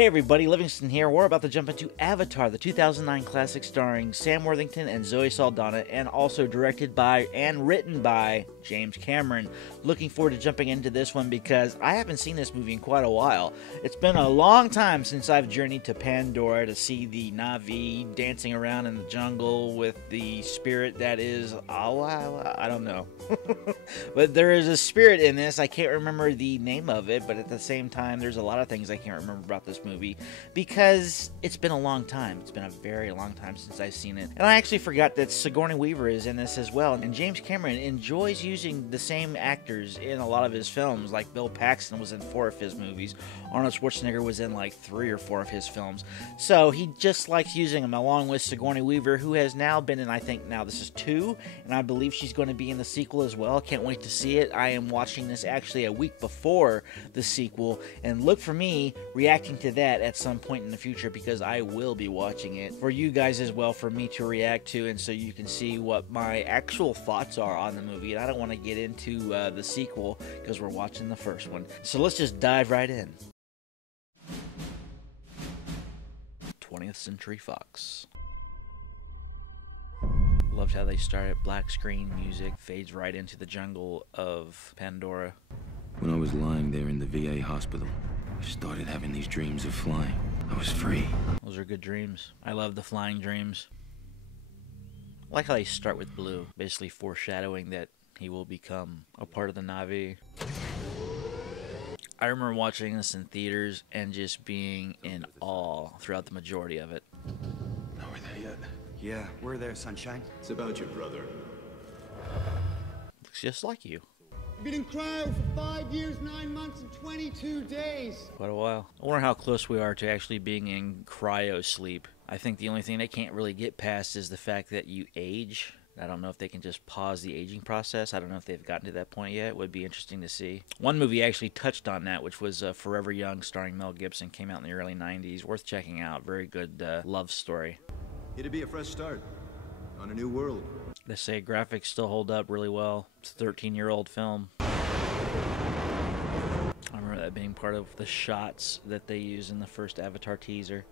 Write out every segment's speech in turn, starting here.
Hey everybody, Livingston here. We're about to jump into Avatar, the 2009 classic starring Sam Worthington and Zoe Saldana, and also directed by and written by James Cameron. Looking forward to jumping into this one because I haven't seen this movie in quite a while. It's been a long time since I've journeyed to Pandora to see the Na'vi dancing around in the jungle with the spirit that is Allah. I don't know. But there is a spirit in this. I can't remember the name of it, but at the same time, there's a lot of things I can't remember about this movie because it's been a long time. It's been a very long time since I've seen it. And I actually forgot that Sigourney Weaver is in this as well. And James Cameron enjoys using the same actors in a lot of his films. Like Bill Paxton was in 4 of his movies. Arnold Schwarzenegger was in like 3 or 4 of his films. So he just likes using them, along with Sigourney Weaver, who has now been in, I think now this is 2, and I believe she's going to be in the sequel as well. Can't wait to see it. I am watching this actually a week before the sequel, and look for me reacting to that at some point in the future because I will be watching it for you guys as well, for me to react to, and so you can see what my actual thoughts are on the movie. And I don't want to get into the sequel because we're watching the first one. So let's just dive right in. 20th Century Fox. Loved how they started black screen music, fades right into the jungle of Pandora. When I was lying there in the VA hospital, I started having these dreams of flying. I was free. Those are good dreams. I love the flying dreams. I like how they start with Blue, basically foreshadowing that he will become a part of the Na'vi. I remember watching this in theaters and just being in awe throughout the majority of it. Are we there yet? Yeah, we're there, sunshine. It's about your brother. Looks just like you. Been in cryo for 5 years, 9 months, and 22 days. Quite a while. I wonder how close we are to actually being in cryo sleep. I think the only thing they can't really get past is the fact that you age. I don't know if they can just pause the aging process. I don't know if they've gotten to that point yet. It would be interesting to see. One movie actually touched on that, which was Forever Young, starring Mel Gibson. Came out in the early 90s. Worth checking out. Very good love story. It'd be a fresh start on a new world. They say graphics still hold up really well. It's a 13-year-old film. I remember that being part of the shots that they used in the first Avatar teaser.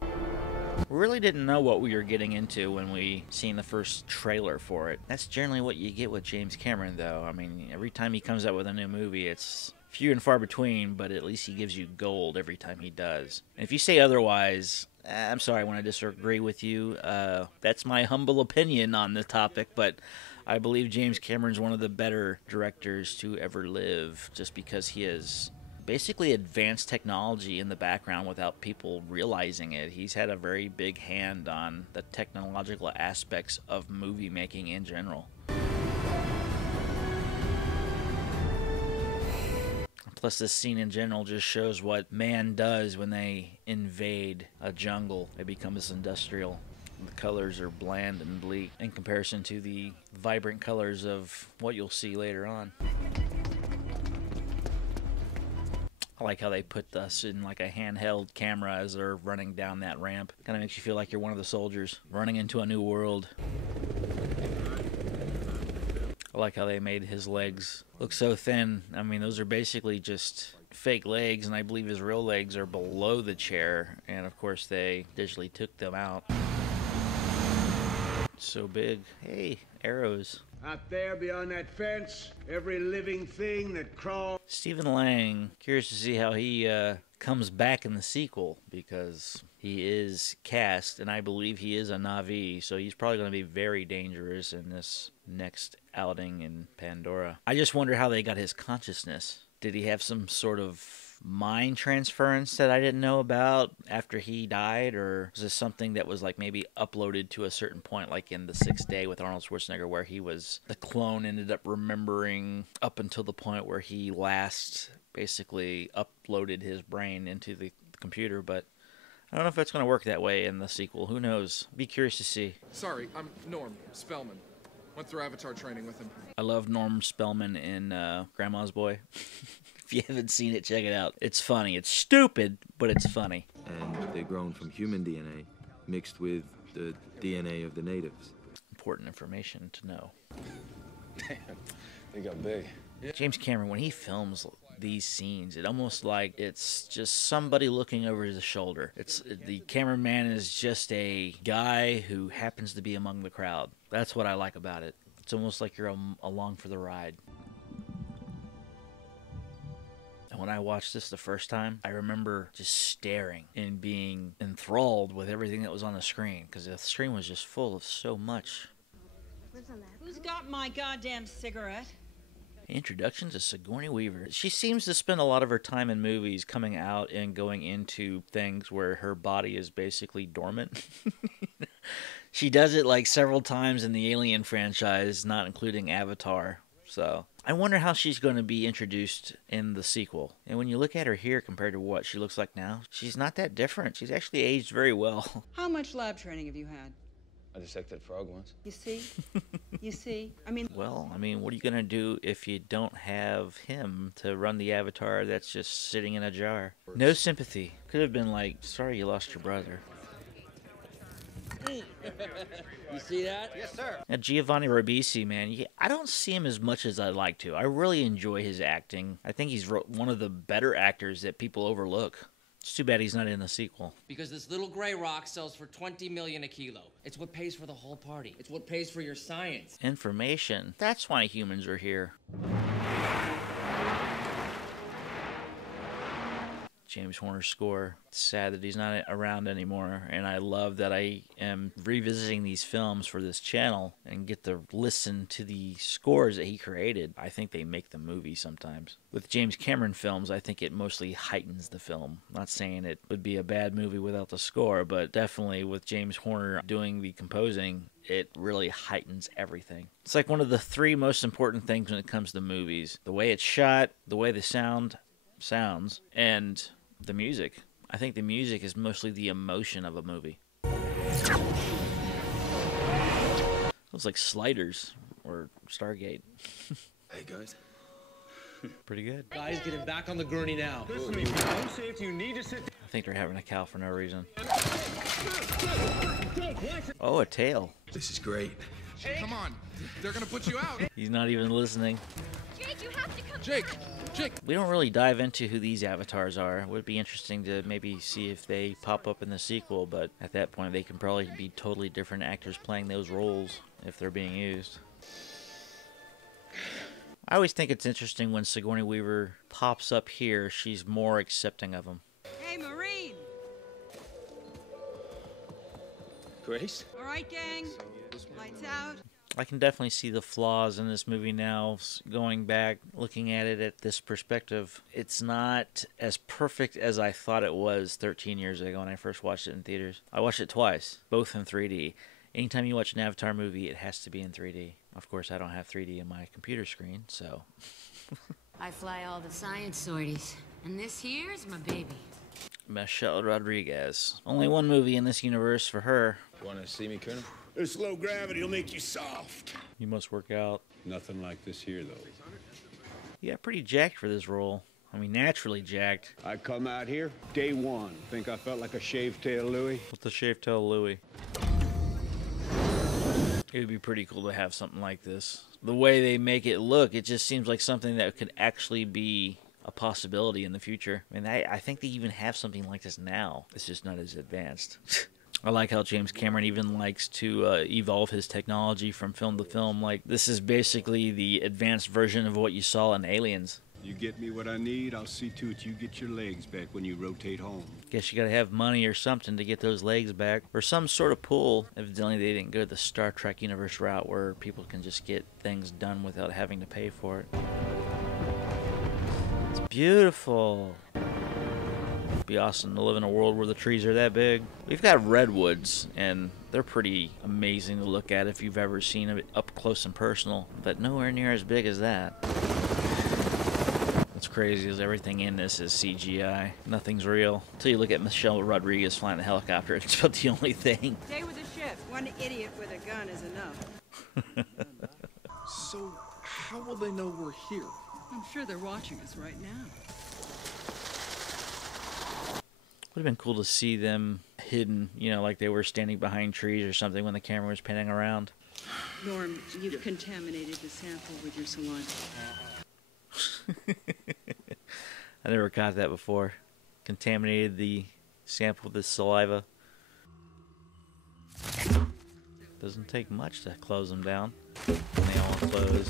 We really didn't know what we were getting into when we seen the first trailer for it. That's generally what you get with James Cameron, though. I mean, every time he comes out with a new movie, it's few and far between, but at least he gives you gold every time he does. And if you say otherwise, I'm sorry, I want to disagree with you. That's my humble opinion on the topic, but I believe James Cameron's one of the better directors to ever live, just because he has basically advanced technology in the background without people realizing it. He's had a very big hand on the technological aspects of movie making in general. Plus, this scene in general just shows what man does when they invade a jungle. They become this industrial. The colors are bland and bleak in comparison to the vibrant colors of what you'll see later on. I like how they put us in like a handheld camera as they're running down that ramp. Kind of makes you feel like you're one of the soldiers running into a new world. I like how they made his legs look so thin. I mean, those are basically just fake legs, and I believe his real legs are below the chair. And of course, they digitally took them out. So big. Hey, arrows. Out there beyond that fence, every living thing that crawls. Stephen Lang, curious to see how he comes back in the sequel, because he is cast, and I believe he is a Na'vi, so he's probably going to be very dangerous in this next outing in Pandora. I just wonder how they got his consciousness. Did he have some sort of mind transference that I didn't know about after he died, or was this something that was like maybe uploaded to a certain point, like in The Sixth Day with Arnold Schwarzenegger, where he was, the clone ended up remembering up until the point where he last basically uploaded his brain into the computer. But I don't know if that's going to work that way in the sequel. Who knows? Be curious to see. Sorry, I'm Norm Spellman. Went through Avatar training with him. I love Norm Spellman in Grandma's Boy. If you haven't seen it, check it out. It's funny. It's stupid, but it's funny. And they're grown from human DNA mixed with the DNA of the natives. Important information to know. Damn, they got big. James Cameron, when he films these scenes. It almost like it's just somebody looking over his shoulder. The cameraman is just a guy who happens to be among the crowd. That's what I like about it. It's almost like you're along for the ride. And when I watched this the first time, I remember just staring and being enthralled with everything that was on the screen, because the screen was just full of so much. Who's got my goddamn cigarette? Introduction to Sigourney Weaver. She seems to spend a lot of her time in movies coming out and going into things where her body is basically dormant. She does it like several times in the Alien franchise, not including Avatar. So I wonder how she's going to be introduced in the sequel. And when you look at her here compared to what she looks like now, she's not that different. She's actually aged very well. How much lab training have you had? I dissected a frog once. You see? You see? I mean... Well, what are you going to do if you don't have him to run the Avatar that's just sitting in a jar? No sympathy. Could have been like, sorry you lost your brother. You see that? Yes, sir. Now, Giovanni Ribisi, man, I don't see him as much as I'd like to. I really enjoy his acting. I think he's one of the better actors that people overlook. It's too bad he's not in the sequel. Because this little gray rock sells for $20 million a kilo. It's what pays for the whole party. It's what pays for your science. Information. That's why humans are here. James Horner's score. It's sad that he's not around anymore, and I love that I am revisiting these films for this channel and get to listen to the scores that he created. I think they make the movie sometimes. With James Cameron films, I think it mostly heightens the film. I'm not saying it would be a bad movie without the score, but definitely with James Horner doing the composing, it really heightens everything. It's like one of the three most important things when it comes to movies. The way it's shot, the way the sound sounds, and the music. I think the music is mostly the emotion of a movie. Looks like Sliders or Stargate. Hey, guys. Pretty good. Guys, get him back on the gurney now. I think they're having a cow for no reason. Oh, a tail. This is great. Come on. They're gonna put you out. He's not even listening. Jake, you have to come Jake! Jake! We don't really dive into who these avatars are. It would be interesting to maybe see if they pop up in the sequel, but at that point they can probably be totally different actors playing those roles if they're being used. I always think it's interesting when Sigourney Weaver pops up here, she's more accepting of them. Hey, Marine! Grace? All right, gang? Lights out. I can definitely see the flaws in this movie now, going back, looking at it at this perspective. It's not as perfect as I thought it was 13 years ago when I first watched it in theaters. I watched it twice, both in 3D. Anytime you watch an Avatar movie, it has to be in 3D. Of course, I don't have 3D in my computer screen, so... I fly all the science sorties, and this here's my baby. Michelle Rodriguez. Only one movie in this universe for her. Want to see me, Colonel? This low gravity will make you soft. You must work out. Nothing like this here, though. Yeah, pretty jacked for this role. I mean, naturally jacked. I come out here, day one. Think I felt like a shaved tail Louie? What's the shaved tail Louie? It would be pretty cool to have something like this. The way they make it look, it just seems like something that could actually be a possibility in the future. I mean, I think they even have something like this now. It's just not as advanced. I like how James Cameron even likes to evolve his technology from film to film. Like, this is basically the advanced version of what you saw in Aliens. You get me what I need, I'll see to it you get your legs back when you rotate home. Guess you gotta have money or something to get those legs back. Or some sort of pull. Evidently they didn't go the Star Trek universe route where people can just get things done without having to pay for it. It's beautiful. It'd be awesome to live in a world where the trees are that big. We've got redwoods, and they're pretty amazing to look at if you've ever seen it up close and personal, but nowhere near as big as that. What's crazy is everything in this is CGI. Nothing's real. Until you look at Michelle Rodriguez flying a helicopter, it's about the only thing. Stay with the ship. One idiot with a gun is enough. So, how will they know we're here? I'm sure they're watching us right now. Would have been cool to see them hidden, you know, like they were standing behind trees or something when the camera was panning around. Norm, you've contaminated the sample with your saliva. I never caught that before. Contaminated the sample with his saliva. Doesn't take much to close them down. And they all close.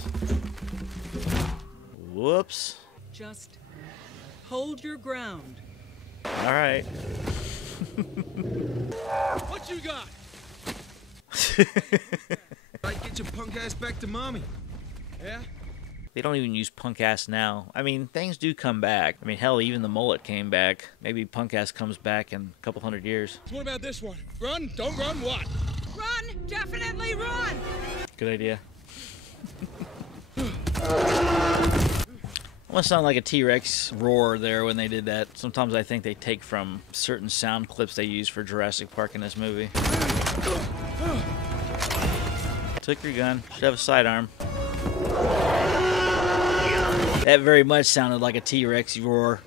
Whoops. Just hold your ground. Alright. What you got? Right, get your punk ass back to mommy. Yeah? They don't even use punk ass now. I mean, things do come back. I mean, hell, even the mullet came back. Maybe punk ass comes back in a couple hundred years. So what about this one? Run? Don't run what? Run! Definitely run! Good idea. Almost sounded like a T-Rex roar there when they did that. Sometimes I think they take from certain sound clips they use for Jurassic Park in this movie. Took your gun. Should have a sidearm. That very much sounded like a T-Rex roar.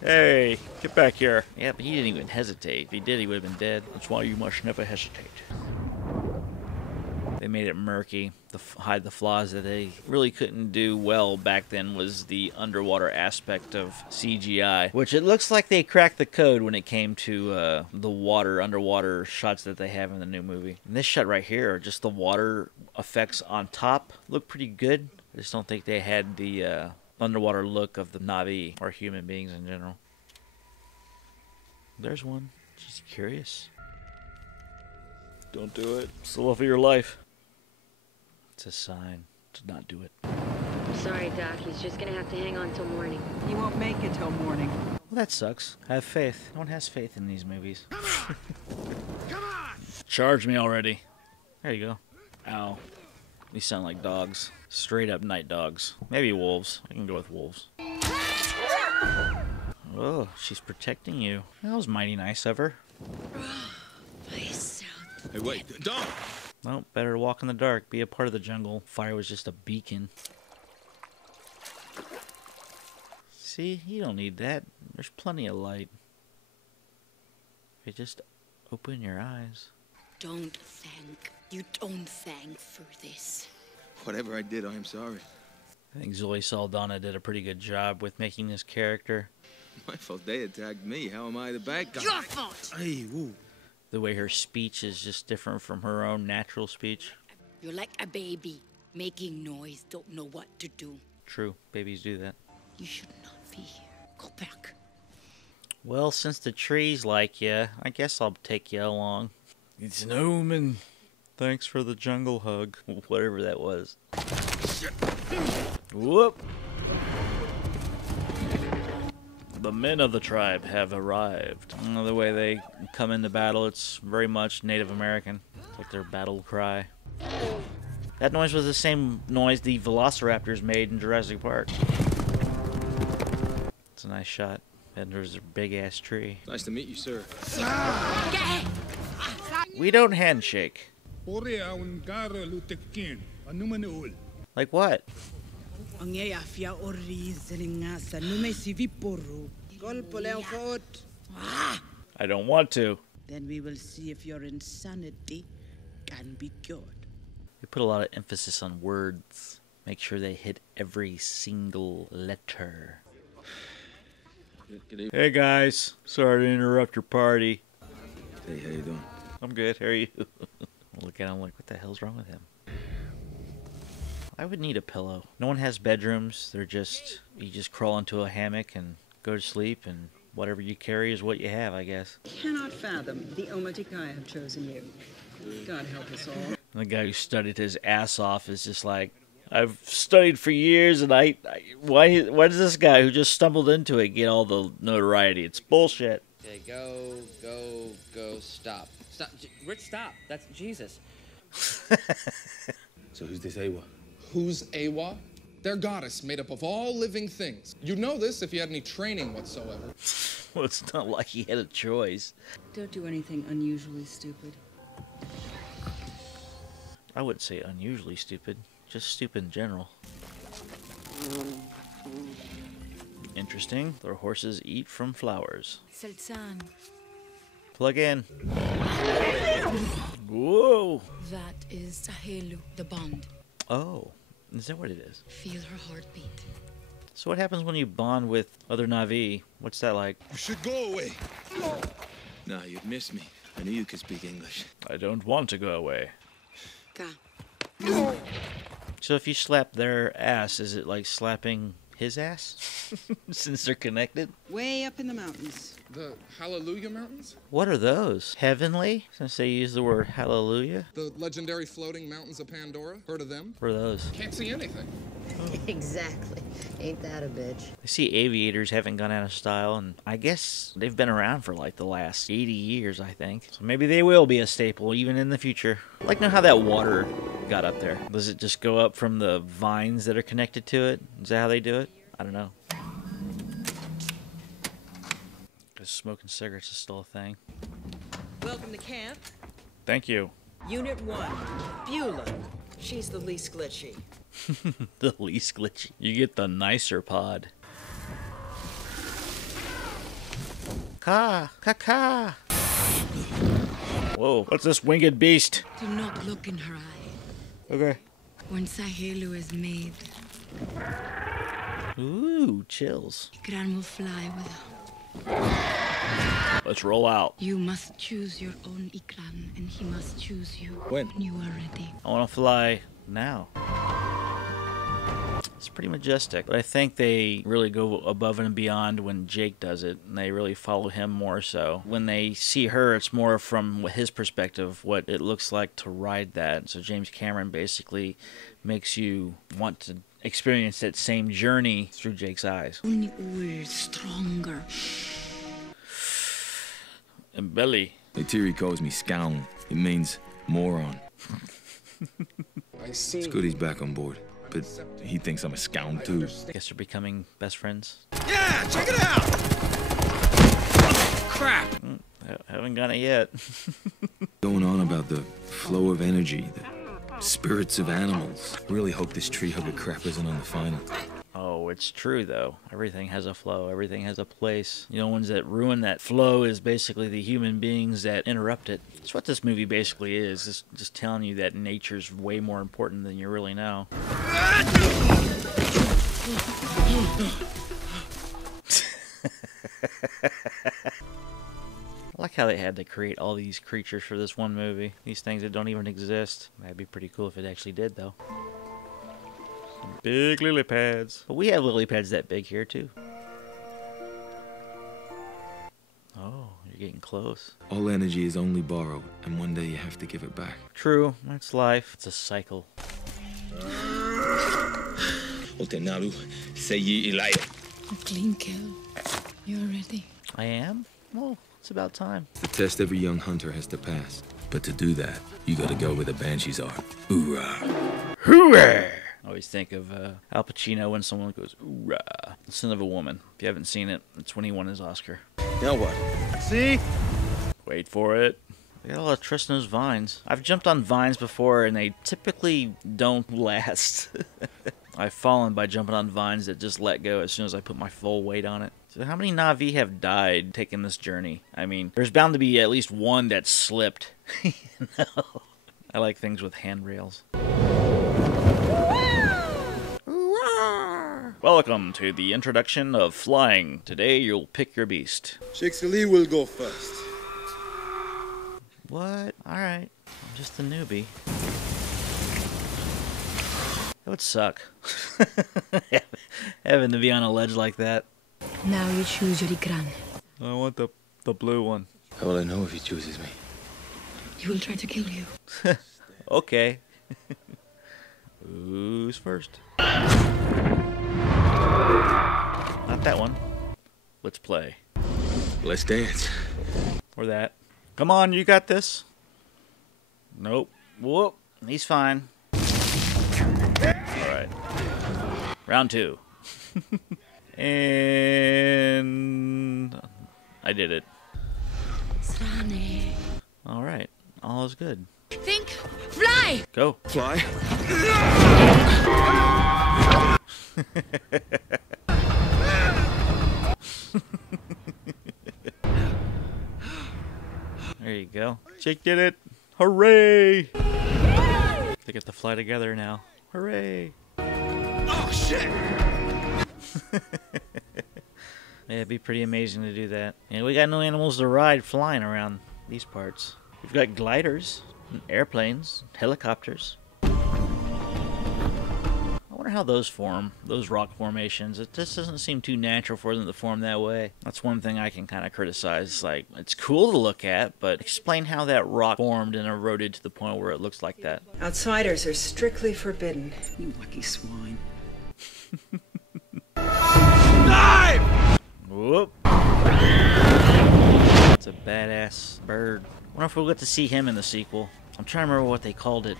Hey, get back here. Yeah, but he didn't even hesitate. If he did, he would have been dead. That's why you must never hesitate. They made it murky to hide the flaws that they really couldn't do well back then was the underwater aspect of CGI, which it looks like they cracked the code when it came to the underwater shots that they have in the new movie. And this shot right here, just the water effects on top, look pretty good. I just don't think they had the underwater look of the Na'vi or human beings in general. There's one. She's curious. Don't do it. It's the love of your life. It's a sign to not do it. I'm sorry, Doc. He's just gonna have to hang on till morning. He won't make it till morning. Well, that sucks. Have faith. No one has faith in these movies. Come on! Charge me already. There you go. Ow. These sound like dogs. Straight up night dogs. Maybe wolves. I can go with wolves. Oh, she's protecting you. That was mighty nice of her. Hey, wait, don't! Well, better walk in the dark. Be a part of the jungle. Fire was just a beacon. See, you don't need that. There's plenty of light. You just open your eyes. Don't thank. You don't thank for this. Whatever I did, I am sorry. I think Zoe Saldana did a pretty good job with making this character. My fault they attacked me. How am I the bad guy? Your fault! Hey, woo. The way her speech is just different from her own natural speech. You're like a baby, making noise, don't know what to do. True, babies do that. You should not be here. Go back. Well, since the trees like you, I guess I'll take you along. It's an omen. Thanks for the jungle hug. Whatever that was. Whoop! The men of the tribe have arrived. The way they come into battle, it's very much Native American. It's like their battle cry. That noise was the same noise the velociraptors made in Jurassic Park. It's a nice shot. And there's a big-ass tree. Nice to meet you, sir. We don't handshake. Like what? I don't want to. Then we will see if your insanity can be cured. We put a lot of emphasis on words. Make sure they hit every single letter. Hey guys, sorry to interrupt your party. Hey, how you doing? I'm good, how are you? Look at him like, what the hell's wrong with him? I would need a pillow. No one has bedrooms. They're just, you just crawl into a hammock and go to sleep, and whatever you carry is what you have, I guess. Cannot fathom the Omatikai have chosen you. God help us all. The guy who studied his ass off is just like, I've studied for years, and why does this guy who just stumbled into it get all the notoriety? It's bullshit. Okay, go, stop. Stop. Rich, stop. That's Jesus. So who's this Awa? Who's Awa? Their goddess made up of all living things. You'd know this if you had any training whatsoever. Well, it's not like he had a choice. Don't do anything unusually stupid. I wouldn't say unusually stupid, just stupid in general. Interesting. Their horses eat from flowers. Sultan. Plug in. Whoa! That is Sahelu, the bond. Oh, is that what it is? Feel her heartbeat. So what happens when you bond with other Na'vi? What's that like? You should go away. Nah, you'd miss me. I knew you could speak English. I don't want to go away. Ka. So if you slap their ass, is it like slapping his ass? Since they're connected? Way up in the mountains. The Hallelujah Mountains? What are those? Heavenly? Since they use the word hallelujah? The legendary floating mountains of Pandora? Heard of them? What are those? Can't see anything. Exactly. Ain't that a bitch? I see aviators haven't gone out of style, and I guess they've been around for like the last 80 years, I think. So maybe they will be a staple even in the future. I'd like to know how that water got up there. Does it just go up from the vines that are connected to it? Is that how they do it? I don't know. Because smoking cigarettes is still a thing. Welcome to camp. Thank you. Unit 1, Beulah. She's the least glitchy. The least glitchy. You get the nicer pod. Ka. Whoa, what's this winged beast? Do not look in her eye. Okay. When Sahelu is made, Ooh, chills. Ikran will fly with her. Let's roll out. You must choose your own Ikran, and he must choose you When? you are ready. I want to fly now. It's pretty majestic, but I think they really go above and beyond when Jake does it, and they really follow him more so. When they see her, it's more from his perspective, what it looks like to ride that. So James Cameron basically makes you want to experience that same journey through Jake's eyes. Only stronger. And Belly. Neytiri calls me scown. It means moron. I see. It's good he's back on board, but he thinks I'm a scown too. Guess they're becoming best friends. Yeah, check it out! Crap! Haven't got it yet. Going on about the flow of energy, the spirits of animals. Really hope this tree hugger crap isn't on the final. Oh, it's true though. Everything has a flow. Everything has a place. You know, ones that ruin that flow is basically the human beings that interrupt it. That's what this movie basically is. It's just telling you that nature's way more important than you really know. I like how they had to create all these creatures for this one movie. These things that don't even exist. That'd be pretty cool if it actually did, though. Some big lily pads. But we have lily pads that big here, too. Oh, you're getting close. All energy is only borrowed, and one day you have to give it back. True, that's life. It's a cycle. Otenaru, Seyi Ilaya. A clean kill. You're ready. I am? Well, it's about time. The test every young hunter has to pass. But to do that, you gotta go where the banshees are. Hoorah! Hoorah! I always think of Al Pacino when someone goes, hoorah. The Son of a Woman. If you haven't seen it, it's when he won his Oscar. Now what? See? Wait for it. They got a lot of trust in those vines. I've jumped on vines before, and they typically don't last. I've fallen by jumping on vines that just let go as soon as I put my full weight on it. So how many Na'vi have died taking this journey? I mean, there's bound to be at least one that slipped. You know? I like things with handrails. Welcome to the introduction of flying. Today you'll pick your beast. Shakespeare Lee will go first. What? Alright. I'm just a newbie. That would suck. Having to be on a ledge like that. Now you choose your Ikran. I want the blue one. How will I know if he chooses me? He will try to kill you. Okay. Who's first? Not that one. Let's play. Let's dance. Or that. Come on, you got this. Nope. Whoop. He's fine. Alright. Round 2. And I did it. Srane. Alright. All is good. Think. Fly! Go. Fly. There you go. Jake did it. Hooray! They get to fly together now. Hooray! Oh, shit! Yeah, it'd be pretty amazing to do that. And we got no animals to ride flying around these parts. We've got gliders, airplanes, helicopters. I wonder how those form, those rock formations. It just doesn't seem too natural for them to form that way. That's one thing I can kind of criticize. Like, it's cool to look at, but explain how that rock formed and eroded to the point where it looks like that. Outsiders are strictly forbidden. You lucky swine. Whoop. It's a badass bird. Wonder if we'll get to see him in the sequel. I'm trying to remember what they called it.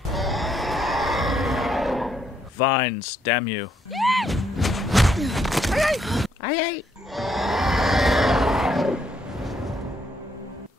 Vines, damn you.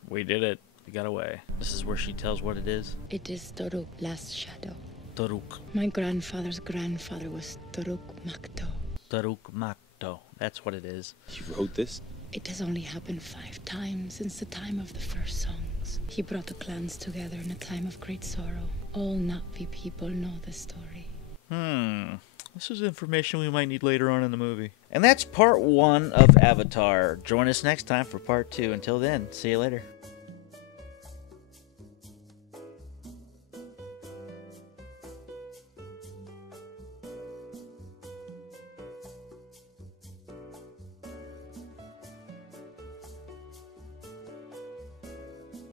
We did it. We got away. This is where she tells what it is. It is Toruk, last shadow. Toruk. My grandfather's grandfather was Toruk Makto. Toruk Makto. That's what it is. You wrote this? It has only happened 5 times since the time of the first songs. He brought the clans together in a time of great sorrow. All Na'vi people know the story. This is information we might need later on in the movie. And that's part 1 of Avatar. Join us next time for part 2. Until then, see you later.